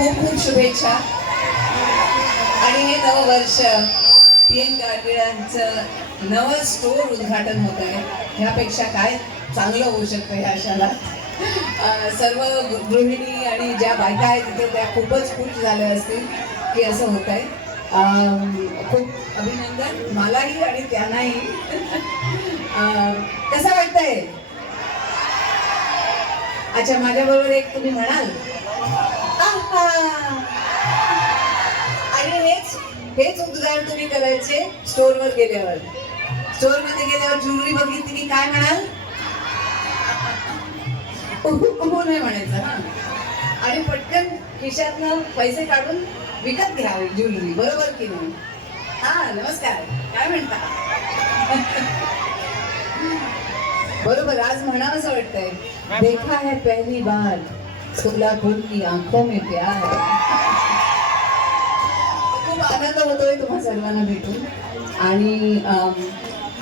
खूप खूप शुभेच्छा. आणि हे नवं वर्ष PN गाडगिळांचं नवं स्टोर उद्घाटन होत आहे. ह्यापेक्षा काय चांगलं होऊ शकतं ह्या क्षणात. सर्व गृहिणी आणि ज्या बायका आहेत तिथे त्या खूपच खुश झाल्या असतील की असं होत आहे. खूप अभिनंदन मलाही आणि त्यांनाही. कसं वाटतंय? अच्छा, माझ्याबरोबर एक तुम्ही म्हणाल. आणि हेच उद्गार तुम्ही करायचे स्टोअरवर गेल्यावर. स्टोअरमध्ये गेल्यावर ज्वेलरी बघितली की काय म्हणाल? नाही म्हणायचं. हा, आणि पटकन खिशातनं पैसे काढून विकत घ्यावे ज्वेलरी, बरोबर की नाही? हा, नमस्कार, काय म्हणता? बरोबर, आज म्हणावं असं वाटतंय, देखा है पहली बार सोलापूर की आंखों में प्यार. खूप आनंद होतोय तुम्हा सर्वांना भेटून. आणि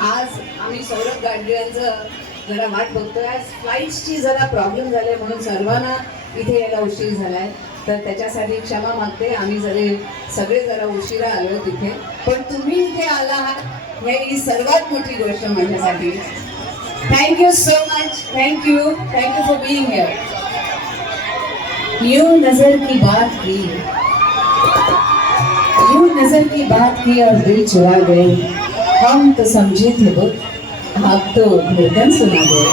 आज आम्ही सौरभ गाडगिळांचं जरा वाट बघतोय. आज फ्लाईट्सची जरा प्रॉब्लेम झाले म्हणून सर्वांना इथे यायला उशीर झालाय, तर त्याच्यासाठी क्षमा मागते. आम्ही सगळे जरा उशिरा आलो तिथे, पण तुम्ही इथे आला आहात ही सर्वात मोठी गोष्ट माझ्यासाठी. Thank you so much. Thank you for being here. यूं नजर की बात की और दिल चुरा गए. हम तो समझे थे वो, आप तो धड़कन सुना गए.